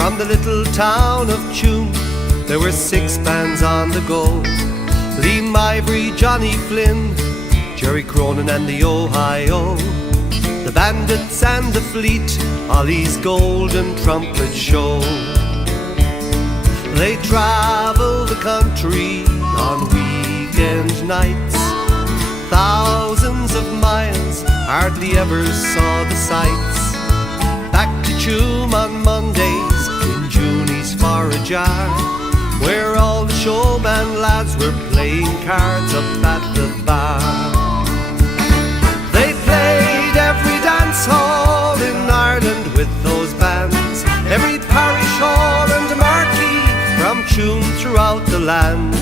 From the little town of Tuam, there were 6 bands on the go. Liam Ivory, Johnny Flynn, Jerry Cronin and the Ohio, the Bandits and the Fleet, Ollie's Golden Trumpet Show. They travel the country on weekend nights, thousands of miles, hardly ever saw the sights. Back to Tuam on Mondays in Junie's for a jar, where all the showman lads were playing cards up at the bar. They played every dance hall in Ireland with those bands, every parish hall and marquee from Tuam throughout the land.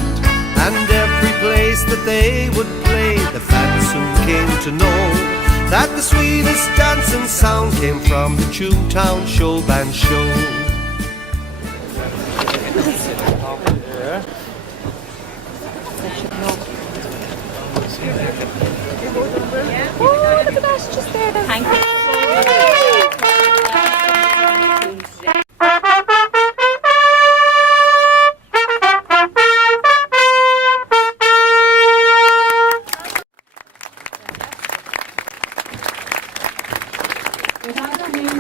And every place that they would play, the fans soon came to know that the sweetest dance and sound came from the Tuam Town Show Band Show. Oh, look at that, just there. Thank you. Good afternoon,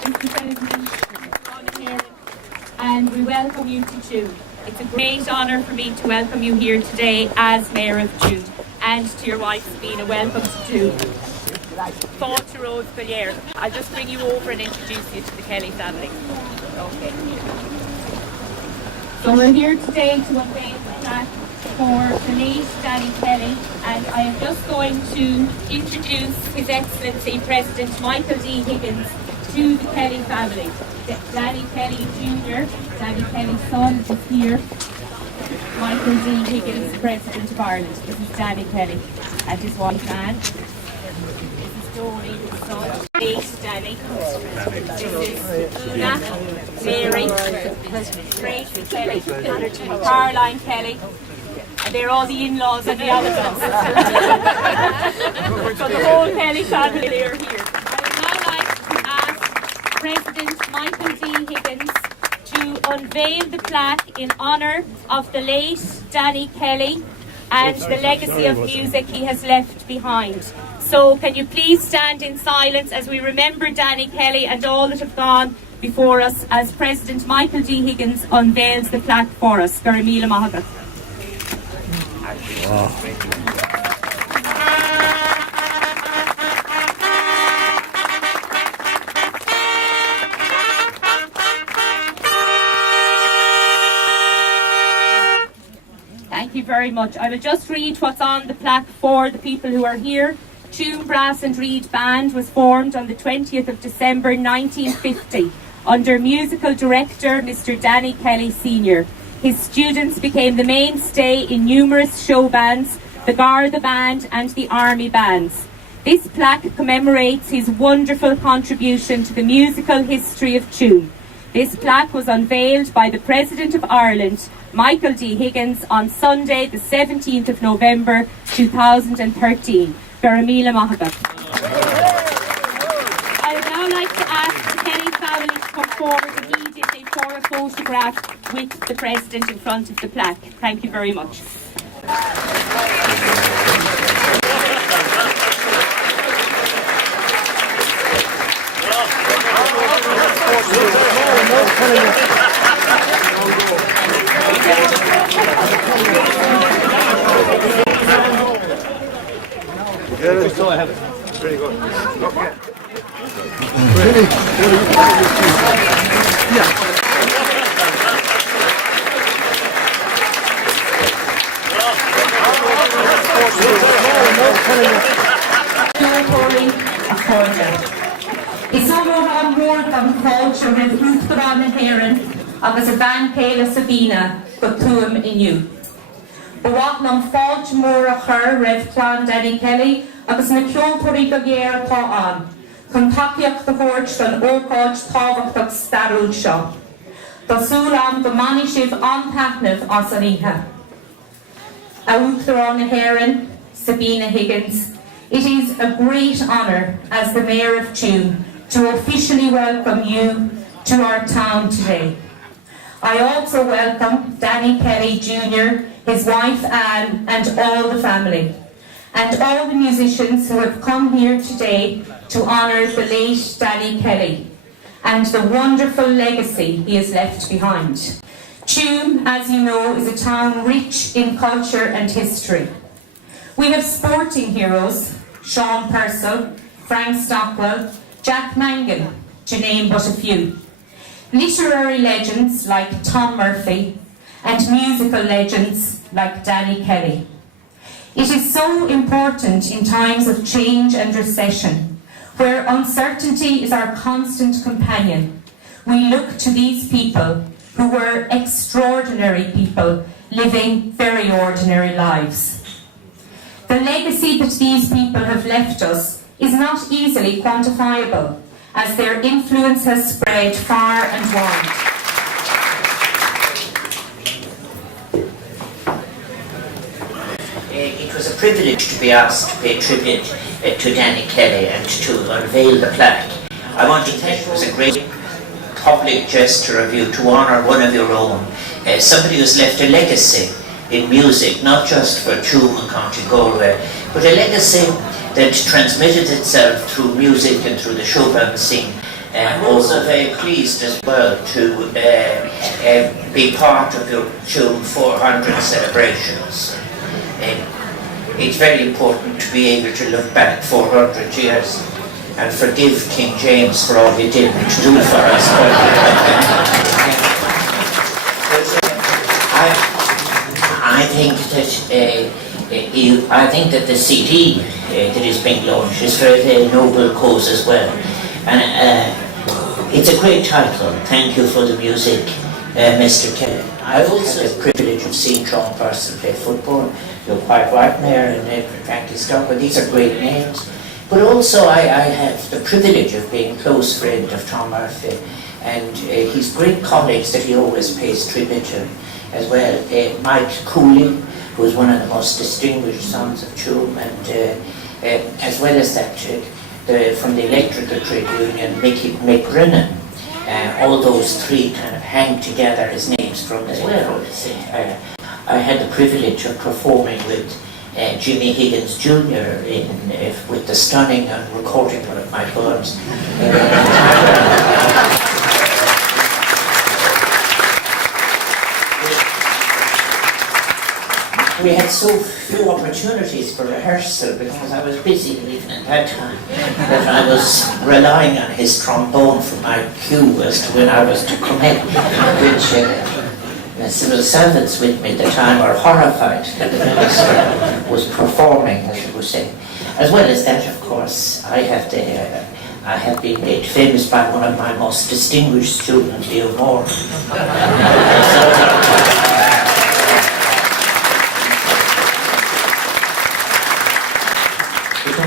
Mr. President, and we welcome you to Tuam. It's a great honour for me to welcome you here today as Mayor of Tuam, and to your wife Sabina, welcome to Tuam. Fáilte Rose Collier. I'll just bring you over and introduce you to the Kelly family. Okay. So we're here today to unveil the plaque for the late Danny Kelly, and I am just going to introduce His Excellency President Michael D. Higgins to the Kelly family. Danny Kelly Jr., Danny Kelly's son, is here. Michael D. Higgins, President of Ireland. This is Danny Kelly and his wife Anne. This is Dory, his son, late Danny. This is Una, Mary, Tracy Kelly, Caroline Kelly. And they're all the in-laws and the other sons. So the whole Kelly family are here. I would now like to ask President Michael D. Higgins to unveil the plaque in honour of the late Danny Kelly and the legacy of music he has left behind. So can you please stand in silence as we remember Danny Kelly and all that have gone before us as President Michael D. Higgins unveils the plaque for us. Garamila Mahagat. Thank you very much. I will just read what's on the plaque for the people who are here. Tuam Brass and Reed Band was formed on the 20th of December 1950 under musical director Mr. Danny Kelly Sr. His students became the mainstay in numerous show bands, the Garda Band and the Army Bands. This plaque commemorates his wonderful contribution to the musical history of Tuam. This plaque was unveiled by the President of Ireland, Michael D. Higgins, on Sunday the 17th of November 2013. Garamila Mahagat. I would now like to ask the Kelly family to come forward immediately for a photograph with the President in front of the plaque. Thank you very much. I have it. Very good. Okay. Ready? Is someone on board on culture with Ruth Grana Heron, agus a band Kayla Sabina, but Tuam in you. Bawat nam fáilte mór a chur raibh clán Danny Kelly agus na ceoltóirí go géir atá an, chun takeíocht de chóirt don ócáid tábhachtach starúil seo. Tásúil am go manaigh sibh antaitneamh as an oíche. Ruth Grana Heron, Sabina Higgins, it is a great honour as the Mayor of Tuam to officially welcome you to our town today. I also welcome Danny Kelly Jr., his wife Anne, and all the family, and all the musicians who have come here today to honour the late Danny Kelly and the wonderful legacy he has left behind. Tuam, as you know, is a town rich in culture and history. We have sporting heroes, Sean Purcell, Frank Stockwell, Jack Mangan, to name but a few. Literary legends like Tom Murphy, and musical legends like Danny Kelly. It is so important in times of change and recession, where uncertainty is our constant companion. We look to these people who were extraordinary people living very ordinary lives. The legacy that these people have left us is not easily quantifiable, as their influence has spread far and wide. It was a privilege to be asked to pay tribute to Danny Kelly and to unveil the plaque. I want to thank you. It was a great public gesture of you to honour one of your own, somebody who's left a legacy in music, not just for Tuam and County Galway, but a legacy that transmitted itself through music and through the Chopin scene. I'm also very pleased as well to be part of your Tuam 400 celebrations. It's very important to be able to look back 400 years and forgive King James for all he didn't do for us. I think that the CD that is being launched is for a very noble cause as well. And it's a great title. Thank you for the music, Mr. Kelly. I also have the privilege of seeing Sean Purcell play football. You're quite right there, and Frankie Stockwell. These are great names. But also I have the privilege of being a close friend of Tom Murphy, and his great colleagues that he always pays tribute to as well. Mike Cooley, who is one of the most distinguished sons of Tuam, and as well as that, from the Electrical Trade Union, Mick Brennan. All those three kind of hang together as names from as well. I had the privilege of performing with Jimmy Higgins Jr. With the stunning and recording one of my poems. We had so few opportunities for rehearsal because I was busy even at that time that I was relying on his trombone for my cue as to when I was to come in, which the civil servants with me at the time were horrified that the minister was performing, as you would say. As well as that, of course, I have been made famous by one of my most distinguished students, Leo Moore.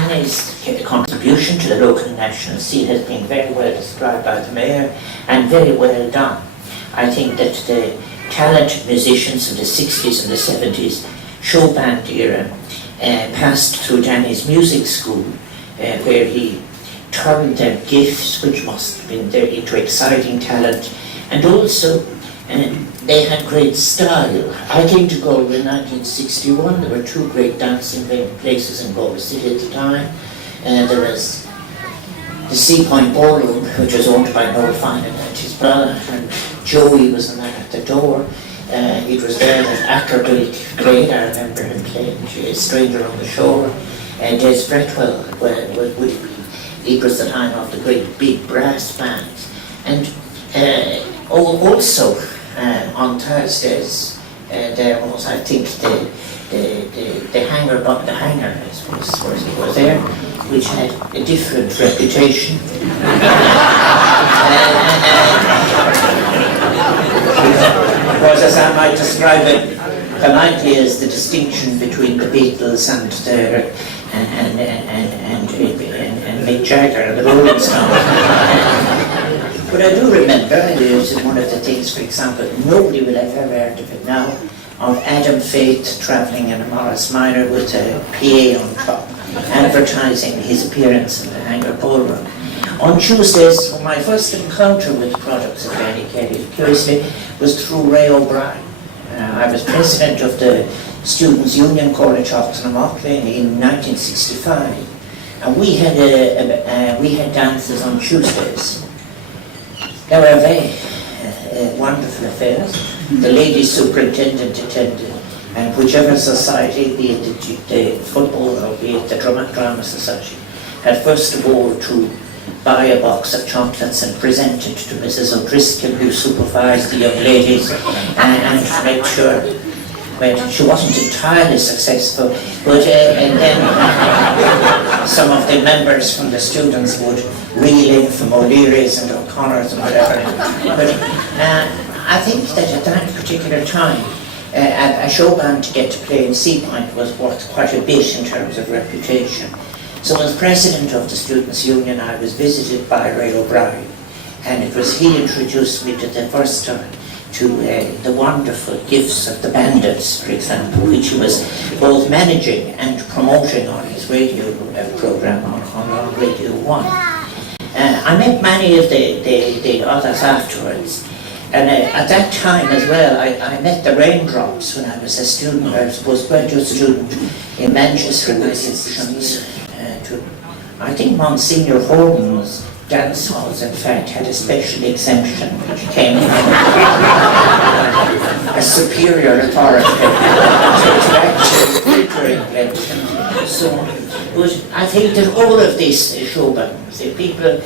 His contribution to the local and national scene has been very well described by the Mayor and very well done. I think that the talented musicians of the 60s and the 70s, show band era, passed through Danny's music school, where he turned their gifts, which must have been there, into exciting talent, and also they had great style. I came to Galway in 1961. There were two great dancing places in Galway City at the time. There was the Sea Point Ballroom, which was owned by Noel Finan and his brother, and Joey was the man at the door. It was there that Acker played. I remember him playing Stranger on the Shore. Des Fretwell it was the time of the great big brass bands. And also on Thursdays there was, I think, the hangar, I suppose, was there, which had a different reputation. Was, as I might describe it politely, as the distinction between the Beatles and Mick Jagger and the Rolling Stones. But I do remember, and it was one of the things, for example, nobody will have ever heard of it now, of Adam Faith travelling in a Morris Minor with a PA on top, advertising his appearance in the Hangar Ballroom. On Tuesdays, my first encounter with the products of Danny Kelly, curiously, was through Ray O'Brien. I was president of the Students' Union College Office in Auckland in 1965, and we had dances on Tuesdays. They were very wonderful affairs. The lady superintendent attended, and whichever society, be it the football or be it the drama society, had first of all to buy a box of chocolates and present it to Mrs. O'Driscoll, who supervised the young ladies, and to make sure. Well, she wasn't entirely successful, but and then some of the members from the students would reel in from O'Leary's and O'Connor's and whatever. But I think that at that particular time, a show band to get to play in Sea Point was worth quite a bit in terms of reputation. So as president of the Students' Union, I was visited by Ray O'Brien, and it was he introduced me to the first time to the wonderful gifts of the Bandits, for example, which he was both managing and promoting on his radio program on Radio 1. I met many of the others afterwards, and at that time as well, I met the Raindrops when I was a student. I was a postgraduate student in Manchester, and I institutions to, I think Monsignor Holden's dance halls, in fact, had a special exemption which came from a superior authority to actually filter. So, but I think that all of this show bands, the people,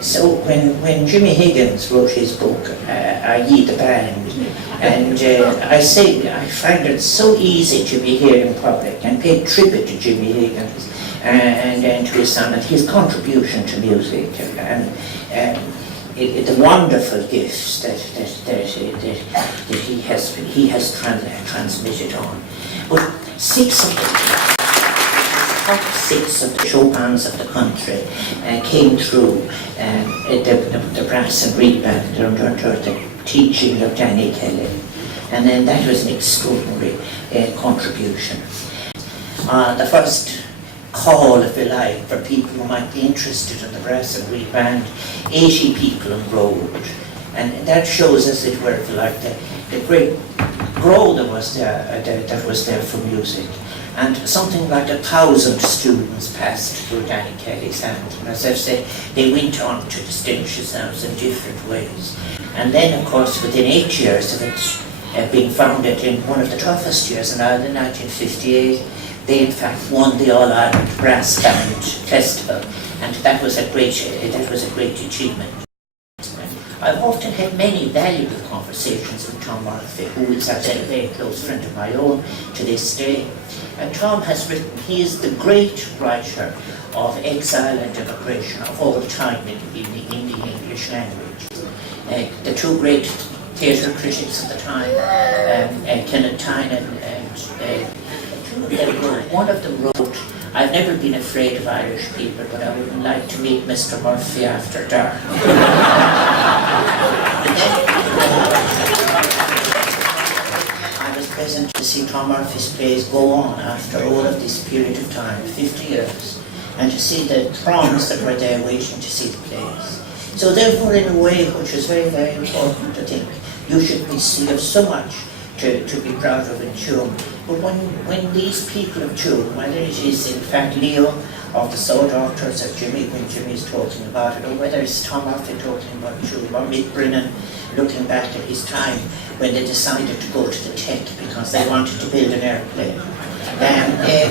so when Jimmy Higgins wrote his book, Are Ye the Band, and I find it so easy to be here in public and pay tribute to Jimmy Higgins and to his son and his contribution to music and the wonderful gifts that he has transmitted on. But six of the show bands of the country came through the brass and reed band under the teaching of Danny Kelly, and then that was an extraordinary contribution. The first call, if you like, for people who might be interested in the brass and reed band, 80 people enrolled, and that shows, as it were, if you like, the great growth that was there for music. And something like 1,000 students passed through Danny Kelly's hand. And as I've said, they went on to distinguish themselves in different ways. And then, of course, within 8 years of it being founded in one of the toughest years in Ireland, 1958, they in fact won the All-Ireland Brass Band Festival. And that was a great achievement. I've often had many valuable conversations with Tom Murphy, who is, as I said, a very close friend of my own to this day. And Tom has written, he is the great writer of exile and immigration of all time in the English language. The two great theatre critics of the time, Kenneth Tynan and two of them wrote, one of them wrote, I've never been afraid of Irish people, but I would like to meet Mr. Murphy after dark. I was present to see Tom Murphy's plays go on after all of this period of time, 50 years, and to see the throngs that were there waiting to see the plays. So therefore, in a way which is very, very important, I think, you should be of so much to be proud of in Tuam. But when these people of Tuam, whether it is in fact Leo or the Soul Doctors of Jimmy, when Jimmy's talking about it, or whether it's Tom Murphy talking about Tuam, or Mick Brennan looking back at his time when they decided to go to the Tech because they wanted to build an airplane.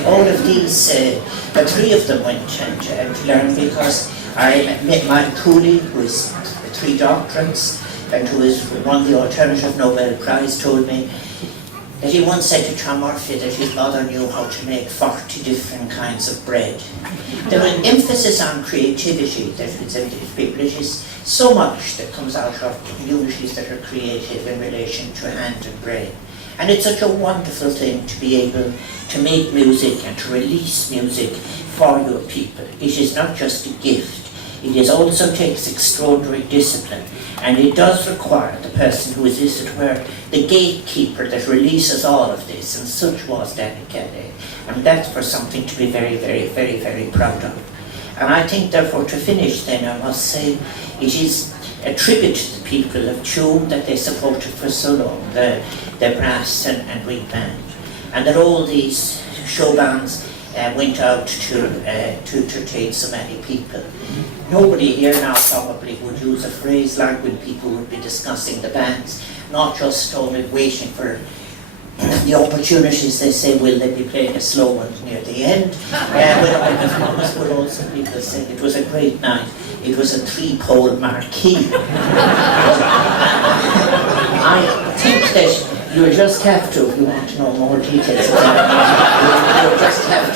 All of these, the three of them went and learned, because I met Mike Cooley, who is the 3 doctorates, and who has won the Alternative Nobel Prize, told me that he once said to Tom Murphy that his mother knew how to make 40 different kinds of bread. There was an emphasis on creativity that is in these people. It is so much that comes out of communities that are creative in relation to hand and brain. And it's such a wonderful thing to be able to make music and to release music for your people. It is not just a gift. It also takes extraordinary discipline, and it does require the person who is, as it were, the gatekeeper that releases all of this, and such was Danny Kelly. And that's for something to be very, very, very, very proud of. And I think, therefore, to finish then, I must say, it is a tribute to the people of Tuam that they supported for so long, the brass and reed band. And that all these show bands went out to entertain so many people. Nobody here now probably would use a phrase like when people would be discussing the bands, not just only waiting for the opportunities. They say, will they be playing a slow one near the end? But also people saying it was a great night. It was a 3-pole marquee. I think that you just have to, if you want to know more details about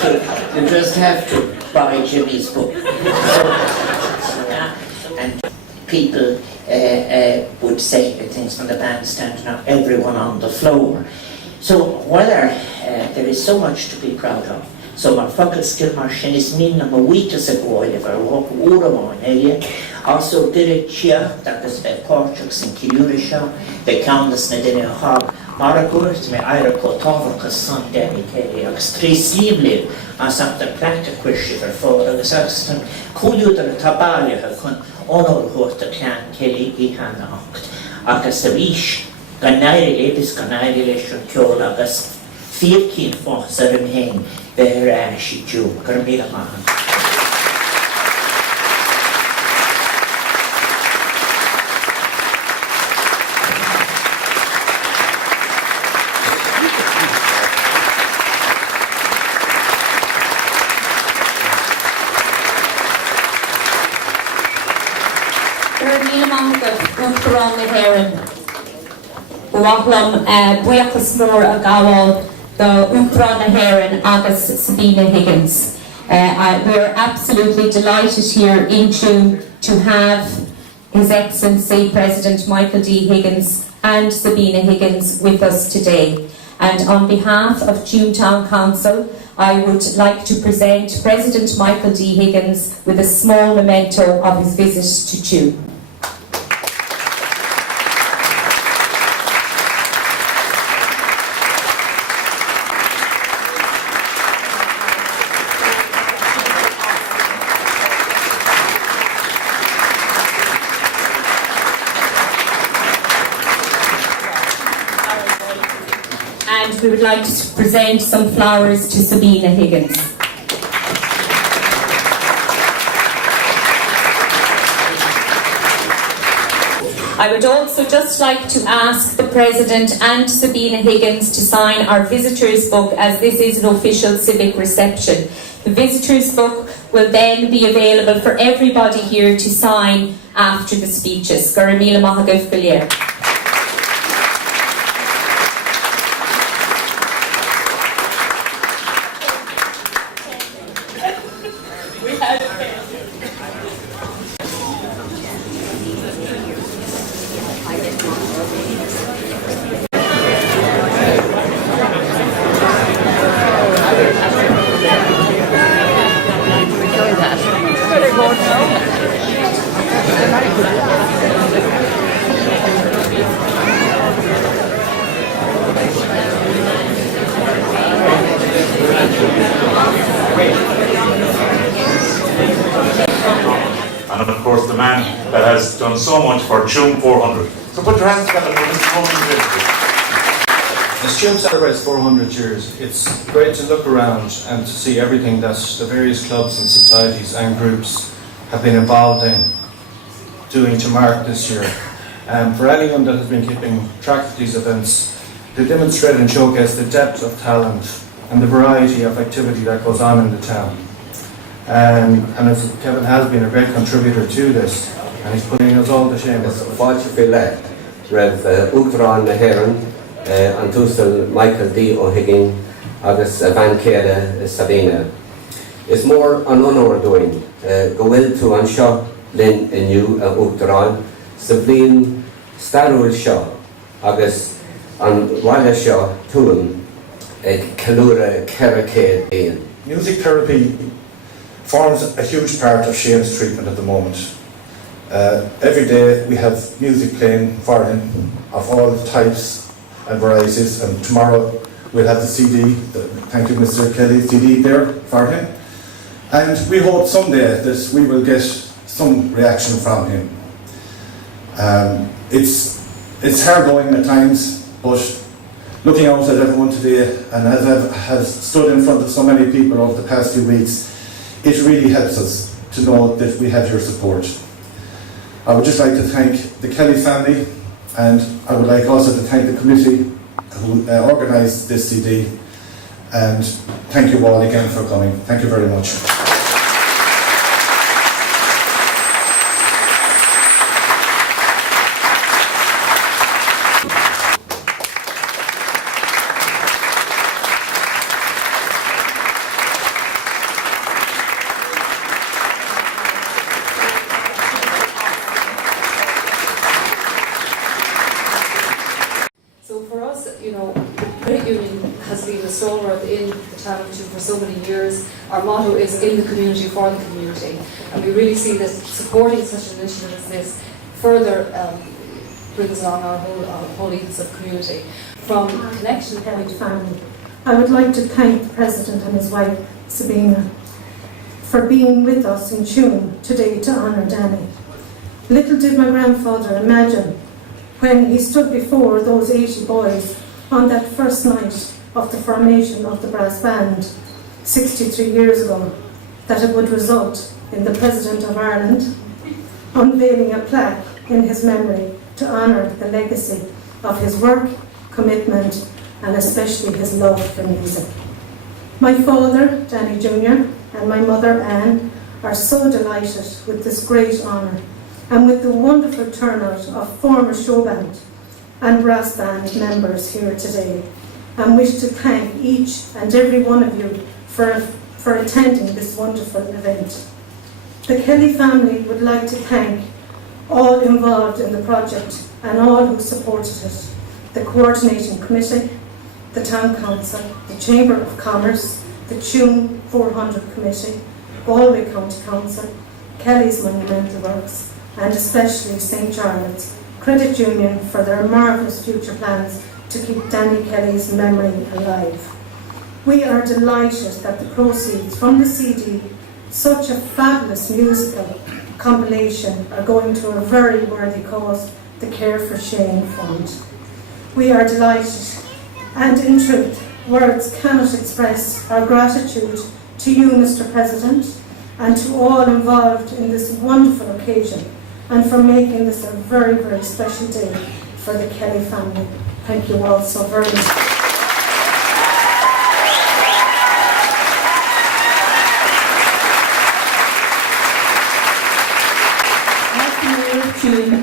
it, you just have to buy Jimmy's book. And people would say things from the bandstand, now everyone on the floor. So whether there is so much to be proud of, so mar focal skill mar sin is min na ma wita sa goile var walk ura mon area, also dire chia that is the Portuguese in Kilurisha, the countess na dine hog Maragurt me aira ko tavaka son demi keri agus tri slivliv as up the practic quishi for for agus axton kulu der tabalia ha kun honor horta clan keli I hana oct agus a vish gannairi lebis gannairi leshon kjol agus Fyrkin fosar heng beher ashi ju karmila man. Buíochas mór a gáil the Uachtaráin na hÉireann agus Sabina Higgins. We're absolutely delighted here in Tuam to have His Excellency President Michael D. Higgins and Sabina Higgins with us today. And on behalf of Tuam Town Council, I would like to present President Michael D. Higgins with a small memento of his visit to Tuam. We would like to present some flowers to Sabina Higgins. I would also just like to ask the President and Sabina Higgins to sign our visitors book, as this is an official civic reception. The visitors book will then be available for everybody here to sign after the speeches. Garamila Mahagif Galier. And of course the man that has done so much for Tuam 400. So put your hands together for Mr. Tony. As Tuam celebrates 400 years, it's great to look around and to see everything that the various clubs and societies and groups have been involved in doing to mark this year. For anyone that has been keeping track of these events, they demonstrate and showcase the depth of talent and the variety of activity that goes on in the town. And as Kevin has been a great contributor to this, and he's putting us all to shame. Fáilte fi le raibh Uachtaráin na hÉireann an túsal Michael D. O'Higgins agus Van Céile Sabina. Is mór an honor doing go bhfuil tú an seo linn inniu a Uachtaráin sa bhliain starúil seo agus an bhaile seo Tuam ag ceiliúradh ceithre éan. Music therapy forms a huge part of Shane's treatment at the moment. Every day we have music playing for him of all types and varieties, and tomorrow we'll have the CD, thank you Mr. Kelly, CD there for him. And we hope someday that we will get some reaction from him. It's hard going at times, but looking out at everyone today, and as I have stood in front of so many people over the past few weeks, it really helps us to know that we have your support. I would just like to thank the Kelly family, and I would like also to thank the committee who organised this CD, and thank you all again for coming. Thank you very much. So for us, you know, Credit Union has been a stalwart in the town of Tuam for so many years. Our motto is in the community for the community, and we really see that supporting such an initiative as this further brings along our whole ethos of community. From connection point family. I would like to thank the President and his wife, Sabina, for being with us in Tuam today to honour Danny. Little did my grandfather imagine when he stood before those 80 boys on that first night of the formation of the brass band 63 years ago, that it would result in the President of Ireland unveiling a plaque in his memory to honour the legacy of his work, commitment, and especially his love for music. My father, Danny Jr., and my mother, Anne, are so delighted with this great honour and with the wonderful turnout of former show band and brass band members here today, and wish to thank each and every one of you for attending this wonderful event. The Kelly family would like to thank all involved in the project and all who supported it: the coordinating committee, the town council, the Chamber of Commerce, the Tuam 400 committee, Galway County Council, Kelly's Monumental Works, and especially St. Charlotte's Credit Union for their marvellous future plans to keep Danny Kelly's memory alive. We are delighted that the proceeds from the CD, such a fabulous musical compilation, are going to a very worthy cause, the Care for Shane Fund. We are delighted, and in truth, words cannot express our gratitude to you, Mr. President, and to all involved in this wonderful occasion, and for making this a very, very special day for the Kelly family. Thank you all so very much.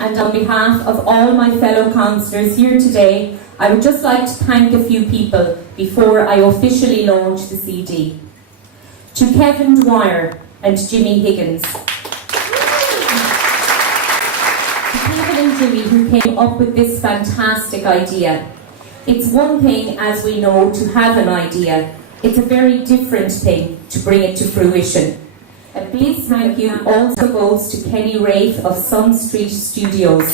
And on behalf of all my fellow councillors here today, I would just like to thank a few people before I officially launch the CD. To Kevin Dwyer and Jimmy Higgins. To Kevin and Jimmy, who came up with this fantastic idea. It's one thing, as we know, to have an idea. It's a very different thing to bring it to fruition. A big thank you also goes to Kenny Rafe of Sun Street Studios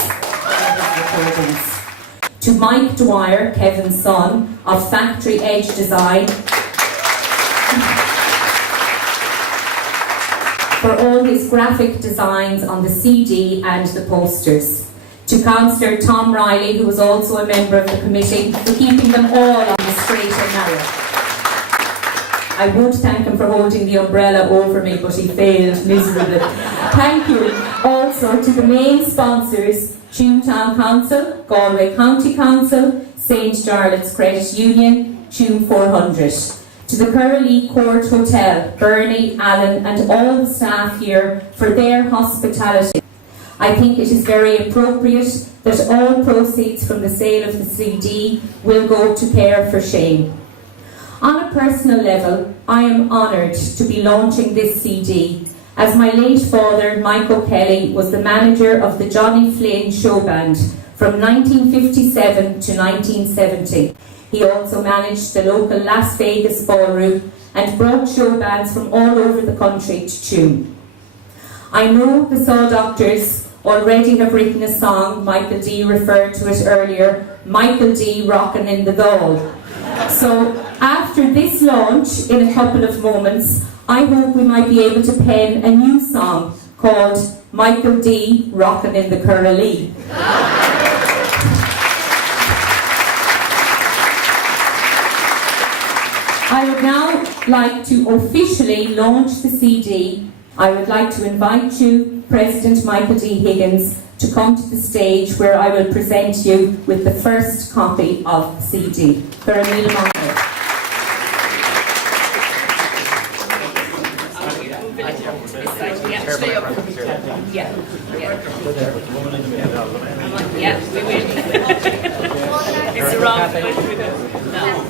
to Mike Dwyer, Kevin's son, of Factory Edge Design, for all his graphic designs on the CD and the posters. To Councillor Tom Riley, who was also a member of the committee, for keeping them all on the straight and narrow. I would thank him for holding the umbrella over me, but he failed miserably. Thank you also to the main sponsors: Tuam Town Council, Galway County Council, St. Charlotte's Credit Union, Tuam 400. To the Curlee Court Hotel, Bernie, Alan and all the staff here for their hospitality. I think it is very appropriate that all proceeds from the sale of the CD will go to Care for Shane. On a personal level, I am honoured to be launching this CD, as my late father, Michael Kelly, was the manager of the Johnny Flynn Show Band from 1957 to 1970. He also managed the local Las Vegas Ballroom and brought show bands from all over the country to Tuam. I know the Saw Doctors already have written a song. Michael D referred to it earlier, Michael D Rockin' in the Dáil. So after this launch, in a couple of moments, I hope we might be able to pen a new song called Michael D. Rockin' in the Curralee. I would now like to officially launch the CD. I would like to invite you, President Michael D. Higgins, to come to the stage where I will present you with the first copy of the CD. Caramel Monger. Yeah, we will. It's the wrong foot. No.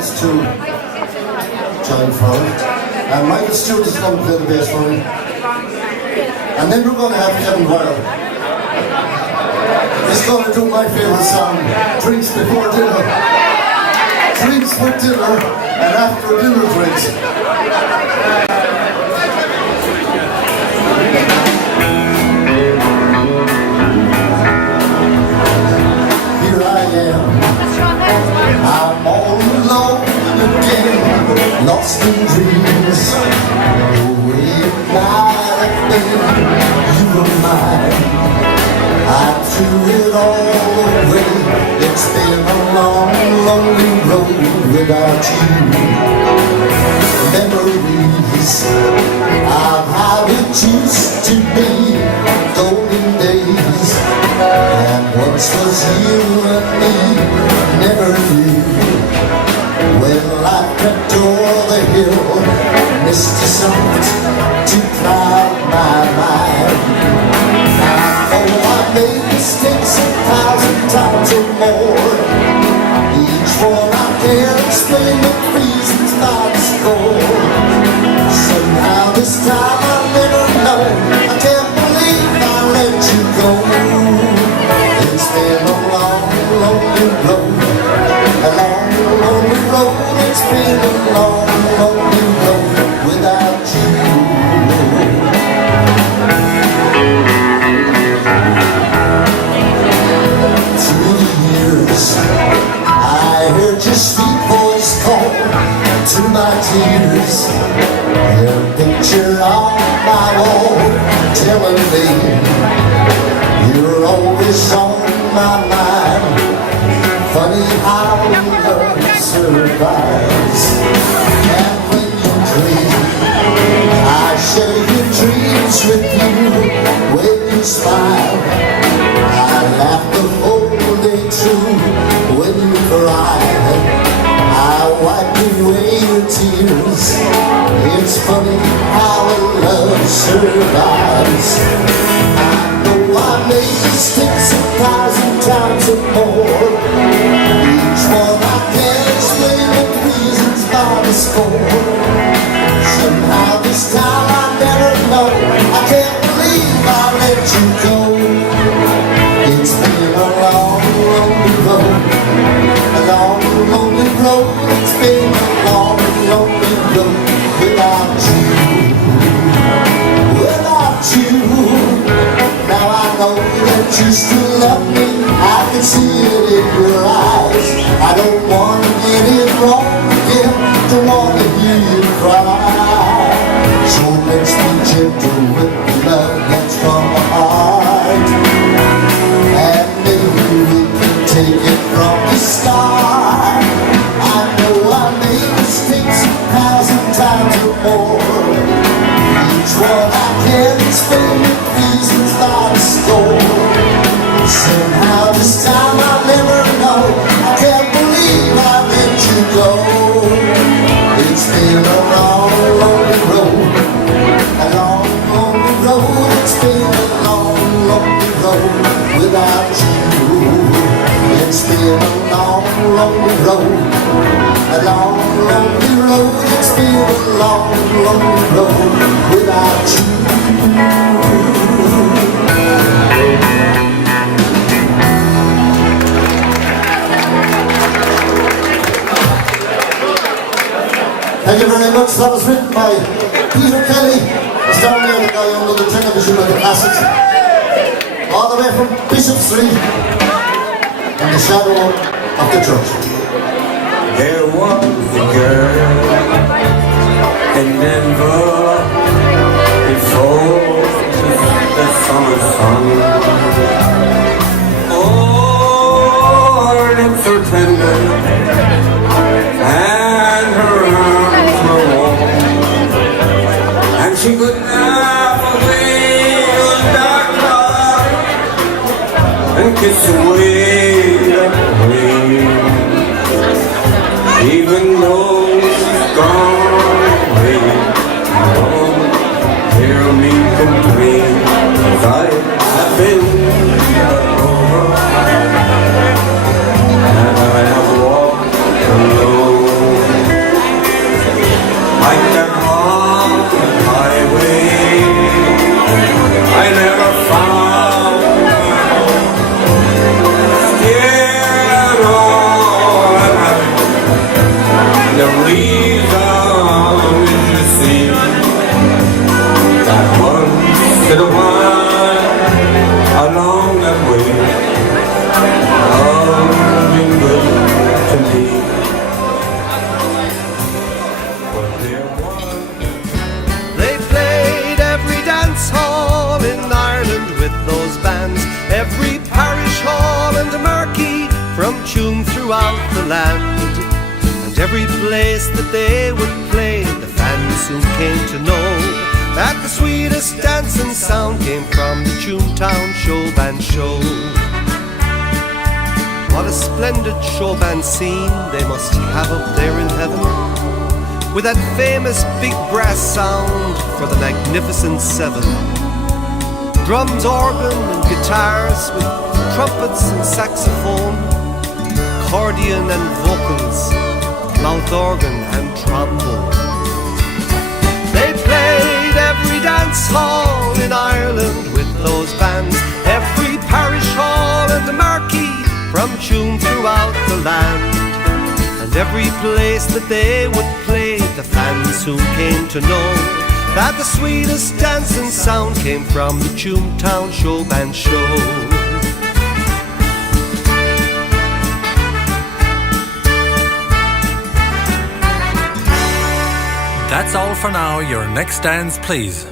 To join forward, and Michael Stewart is going to play the bass for me, and then we're going to have Kevin Boyle. He's going to do my favourite song, Drinks Before Dinner. Drinks for dinner and after dinner drinks. Here I am, I'm all alone again, lost in dreams. The way it might have been, you were mine. I threw it all away. It's been a long, lonely road without you. Memories of how it used to be. 'cause you and me never knew. When life crept o'er the hill, misty soft to cloud my mind. Oh, I made mistakes 1,000 times or more. Each one I can't explain the reasons not to score. Somehow this time I'll never know. I can't believe I let you go. It's been a long, lonely road. A long, lonely road. It's been a long, lonely road without you. 2 years I heard your sweet voice call to my tears. Your picture on my wall telling me you're always on my mind. Funny how love survives. And when you dream, I share your dreams with you. When you smile, I laugh the whole day through. When you cry, I wipe away your tears. It's funny how love survives. I know I made mistakes 1,000 times or more. Each one I can't explain the reasons by the score. Somehow this time I never know. I can't believe I let you go. It's been a long, lonely road. A long, lonely road. It's been a long, lonely road without you. Without you. Now I know that you still love me. I can see it in your eyes. I don't want to get it wrong again. Don't want to hear you cry. So let's be gentle with the love that's from the heart. And maybe we can take it from the start. I know I made mistakes 1,000 times or more. Each one I can't explain the reasons not to score. Somehow this time I'll never know. I can't believe I let you go. It's been a long, lonely road. A long, lonely road. It's been a long, lonely road without you. It's been a long, lonely road. A long, lonely road. It's been a long, lonely road without you. Thank you very much. That was written by Peter Kelly. It's down there, the guy under the television with the classics. All the way from Bishop Street in the shadow of the church. There was a girl in Denver before the summer sun. Oh, her lips are tender and her arms were warm, and she could laugh away the dark cloud and kiss away the rain. Even though she's gone away, don't hear me complain, 'cause I have been over, and I have walked alone. Like that long highway, I never found still all I'm having. The reason is you see that once in a while along that way, I've been good to me. But there was They played every dance hall in Ireland with those bands, every parish hall and marquee from Tuam throughout the land. And every place that they would play, the fans soon came to know that the sweetest dancing sound came from the Toontown Show Band Show. What a splendid show band scene they must have up there in heaven, with that famous big brass sound for the Magnificent Seven. Drums, organ and guitars with trumpets and saxophone, accordion and vocals, mouth organ and trombone. They played every dance hall in Ireland with those bands, every parish hall and the marquee from Tuam throughout the land. And every place that they would play, the fans soon came to know that the sweetest dancing sound came from the Toontown Show Band Show. That's all for now. Your next dance, please.